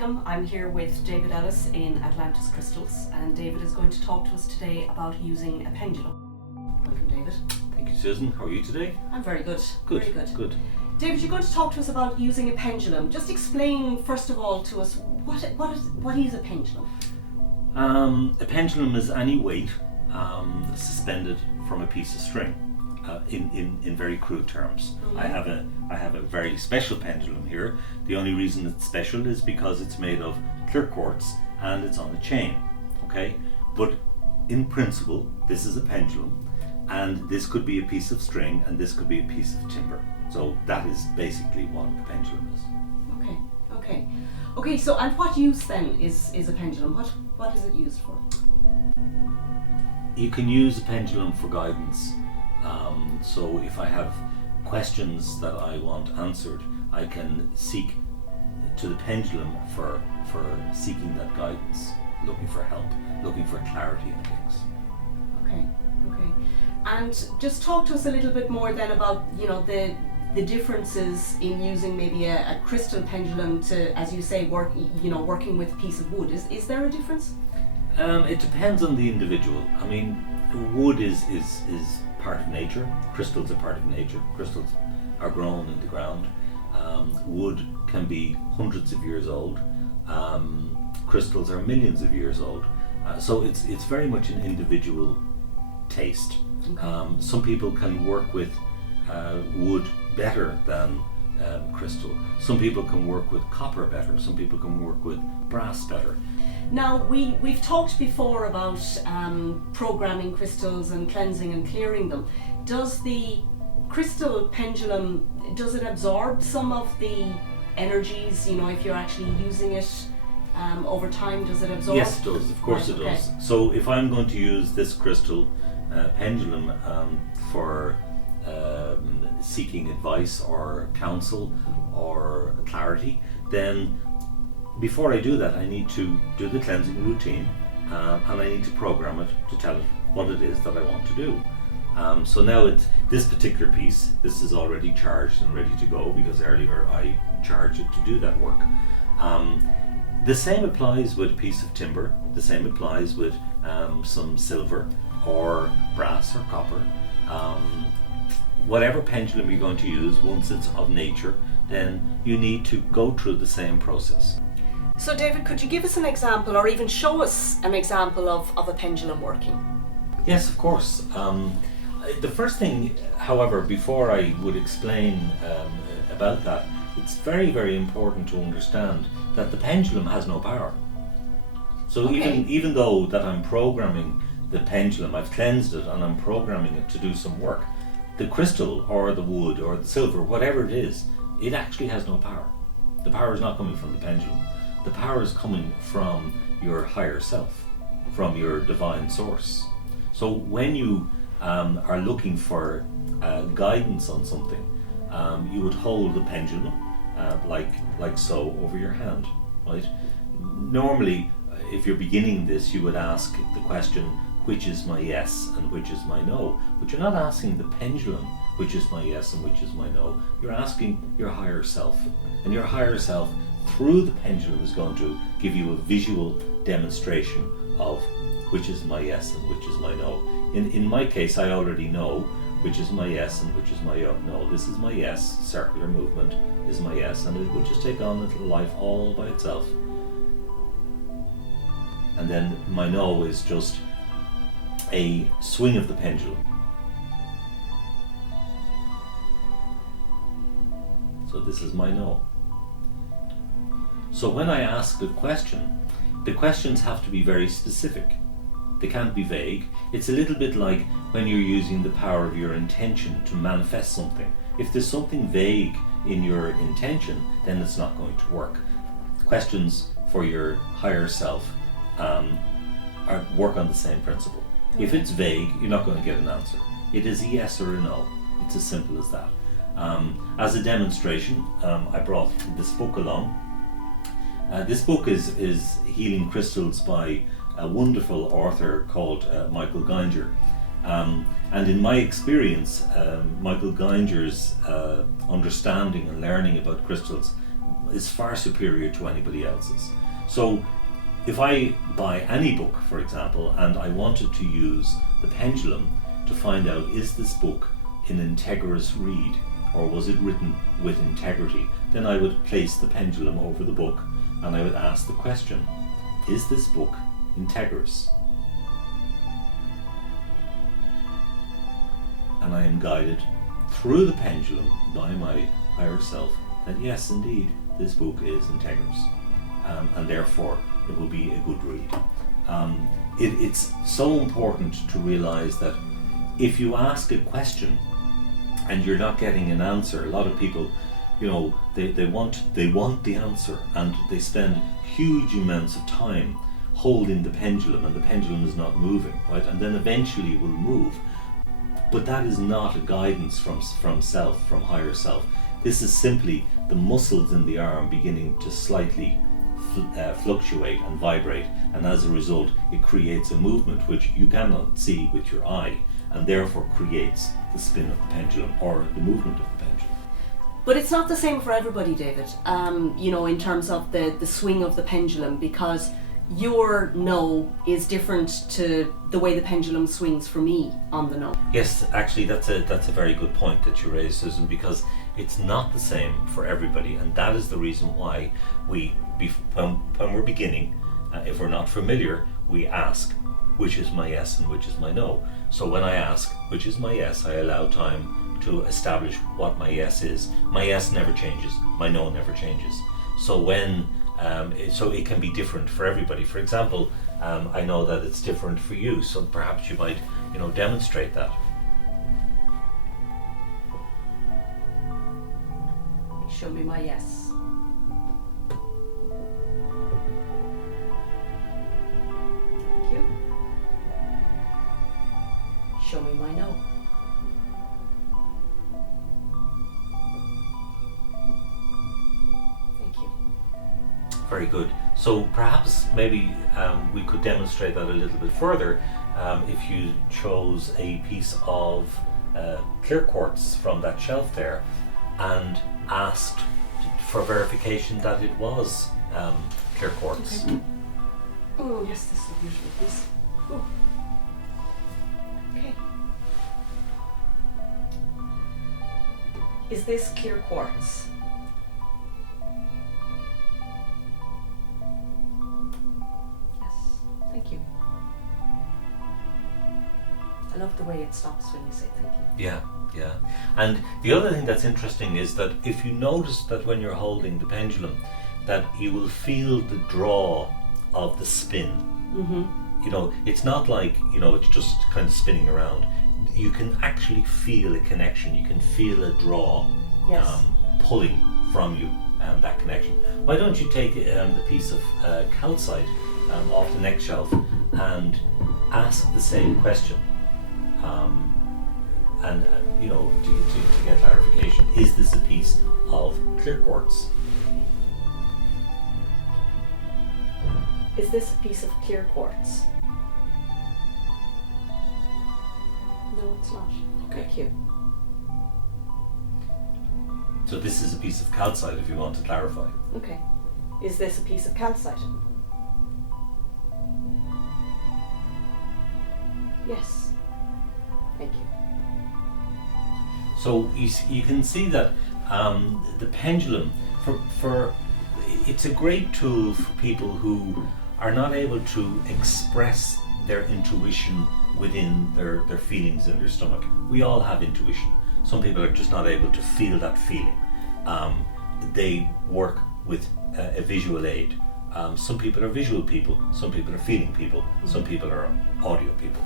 welcome. I'm here with David Ellis in Atlantis Crystals, and David is going to talk to us today about using a pendulum. Welcome, David. Thank you, Susan. How are you today? I'm very good. Good. Very good. Good. David, you're going to talk to us about using a pendulum. Just explain, first of all, to us what is a pendulum? A pendulum is any weight suspended from a piece of string. In very crude terms. Mm-hmm. I have a very special pendulum here. The only reason it's special is because it's made of clear quartz and it's on a chain. Okay? But in principle, this is a pendulum, and this could be a piece of string and this could be a piece of timber. So that is basically what a pendulum is. Okay, so and what use then is a pendulum? What is it used for? You can use a pendulum for guidance. So if I have questions that I want answered, I can seek to the pendulum for seeking that guidance, looking for help, looking for clarity in things. Okay. And just talk to us a little bit more then about, the differences in using maybe a crystal pendulum to, as you say, working with a piece of wood. Is there a difference? It depends on the individual. I mean, wood is part of nature. Crystals are part of nature. Crystals are grown in the ground. Wood can be hundreds of years old. Crystals are millions of years old. So it's very much an individual taste. Okay. Some people can work with wood better than crystal. Some people can work with copper better. Some people can work with brass better. Now, we've talked before about programming crystals and cleansing and clearing them. Does the crystal pendulum, does it absorb some of the energies, if you're actually using it over time, does it absorb? Yes, it does, of course it does. So if I'm going to use this crystal pendulum for seeking advice or counsel or clarity, then before I do that, I need to do the cleansing routine, and I need to program it to tell it what it is that I want to do. So now this particular piece, this is already charged and ready to go because earlier I charged it to do that work. The same applies with a piece of timber, the same applies with some silver or brass or copper. Whatever pendulum you're going to use, once it's of nature, then you need to go through the same process. So David, could you give us an example or even show us an example of a pendulum working? Yes, of course. The first thing, however, before I would explain about that, it's very, very important to understand that the pendulum has no power. So Okay. even though that I'm programming the pendulum, I've cleansed it and I'm programming it to do some work, the crystal or the wood or the silver, whatever it is, it actually has no power. The power is not coming from the pendulum. The power is coming from your higher self, from your divine source. So when you are looking for guidance on something, you would hold the pendulum like so over your hand, right? Normally, if you're beginning this, you would ask the question, which is my yes and which is my no? But you're not asking the pendulum, which is my yes and which is my no. You're asking your higher self. And your higher self, through the pendulum, is going to give you a visual demonstration of which is my yes and which is my no. In my case, I already know which is my yes and which is my no. This is my yes, circular movement is my yes, and it would just take on a little life all by itself. And then my no is just a swing of the pendulum. So this is my no. So when I ask a question, the questions have to be very specific. They can't be vague. It's a little bit like when you're using the power of your intention to manifest something. If there's something vague in your intention, then it's not going to work. Questions for your higher self work on the same principle. If it's vague, you're not going to get an answer. It is a yes or a no. It's as simple as that. As a demonstration, I brought this book along. This book is Healing Crystals by a wonderful author called Michael Giengers. And in my experience, Michael Giengers' understanding and learning about crystals is far superior to anybody else's. So if I buy any book, for example, and I wanted to use the pendulum to find out, is this book an integrous read, or was it written with integrity, then I would place the pendulum over the book and I would ask the question, is this book integrous? And I am guided through the pendulum by my higher self that yes, indeed, this book is integrous, and therefore it will be a good read. It's so important to realize that if you ask a question and you're not getting an answer, a lot of people, they want the answer, and they spend huge amounts of time holding the pendulum, and the pendulum is not moving, right? And then eventually it will move. But that is not a guidance from self, from higher self. This is simply the muscles in the arm beginning to slightly fluctuate and vibrate, and as a result it creates a movement which you cannot see with your eye, and therefore creates the spin of the pendulum or the movement of the pendulum. But it's not the same for everybody, David, in terms of the swing of the pendulum, because your no is different to the way the pendulum swings for me on the no. Yes, actually that's a very good point that you raised, Susan, because it's not the same for everybody, and that is the reason why when we're beginning, if we're not familiar, we ask, which is my yes and which is my no. So when I ask, which is my yes, I allow time to establish what my yes is. My yes never changes, my no never changes. So so it can be different for everybody. For example, I know that it's different for you, so perhaps you might, demonstrate that. Show me my yes. Thank you. Show me my no. Thank you. Very good. So perhaps maybe we could demonstrate that a little bit further if you chose a piece of clear quartz from that shelf there and asked for verification that it was clear quartz. Okay. Oh yes, this is a beautiful piece. Oh. Okay. Is this clear quartz? Yes, thank you. I love the way it stops when you say thank you. Yeah. And the other thing that's interesting is that if you notice that when you're holding the pendulum, that you will feel the draw of the spin. Mm-hmm. It's not like, it's just kind of spinning around. You can actually feel a connection. You can feel a draw, yes, pulling from you, that connection. Why don't you take the piece of calcite off the next shelf and ask the same question? And to get clarification, is this a piece of clear quartz? Is this a piece of clear quartz? No, it's not. Okay. Thank you. So this is a piece of calcite, if you want to clarify. Okay. Is this a piece of calcite? Yes. Thank you. So you can see that the pendulum, for it's a great tool for people who are not able to express their intuition within their feelings in their stomach. We all have intuition. Some people are just not able to feel that feeling. They work with a visual aid. Some people are visual people, some people are feeling people, some people are audio people.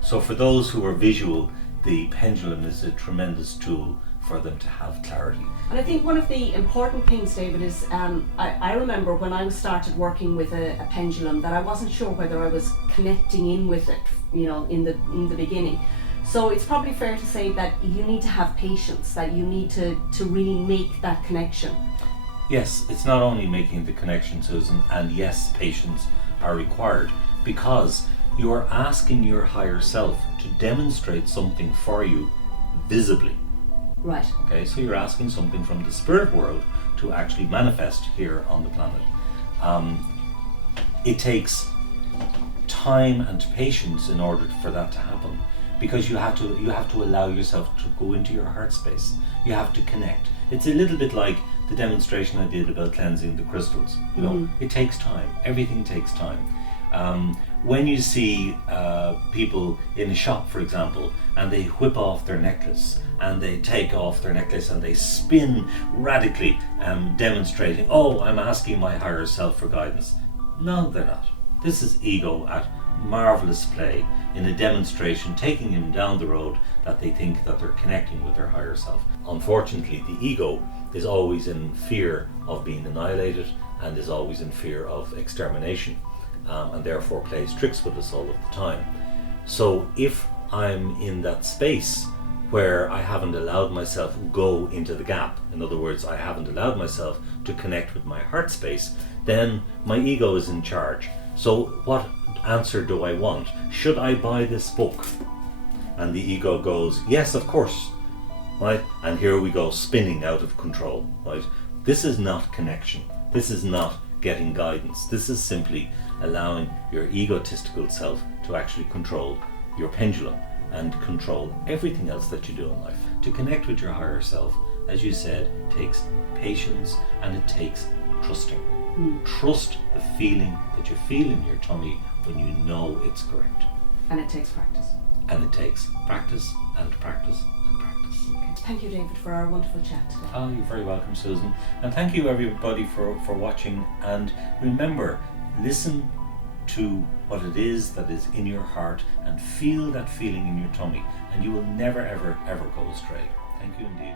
So for those who are visual, the pendulum is a tremendous tool for them to have clarity. And I think one of the important things, David, is I remember when I started working with a pendulum that I wasn't sure whether I was connecting in with it, in the beginning. So it's probably fair to say that you need to have patience, that you need to really make that connection. Yes, it's not only making the connection, Susan, and yes, patience are required, because you are asking your higher self to demonstrate something for you visibly. Right. Okay, so you're asking something from the spirit world to actually manifest here on the planet. It takes time and patience in order for that to happen, because you have to allow yourself to go into your heart space. You have to connect. It's a little bit like the demonstration I did about cleansing the crystals. You know, it takes time. Everything takes time. When you see people in a shop, for example, and they whip off their necklace, and they take off their necklace and they spin radically, demonstrating, oh, I'm asking my higher self for guidance. No, they're not. This is ego at marvelous play in a demonstration, taking them down the road that they think that they're connecting with their higher self. Unfortunately, the ego is always in fear of being annihilated and is always in fear of extermination, and therefore plays tricks with us all of the time. So if I'm in that space where I haven't allowed myself go into the gap, in other words, I haven't allowed myself to connect with my heart space, then my ego is in charge. So what answer do I want? Should I buy this book? And the ego goes, yes, of course, right? And here we go, spinning out of control, right? This is not connection. This is not getting guidance. This is simply allowing your egotistical self to actually control your pendulum and control everything else that you do in life. To connect with your higher self, as you said, takes patience and it takes trusting. Trust the feeling that you feel in your tummy when you know it's correct. And it takes practice. And it takes practice and practice and practice. Okay. Thank you, David, for our wonderful chat today. Oh, you're very welcome, Susan. And thank you, everybody, for watching. And remember, listen to what it is that is in your heart and feel that feeling in your tummy, and you will never, ever, ever go astray. Thank you indeed.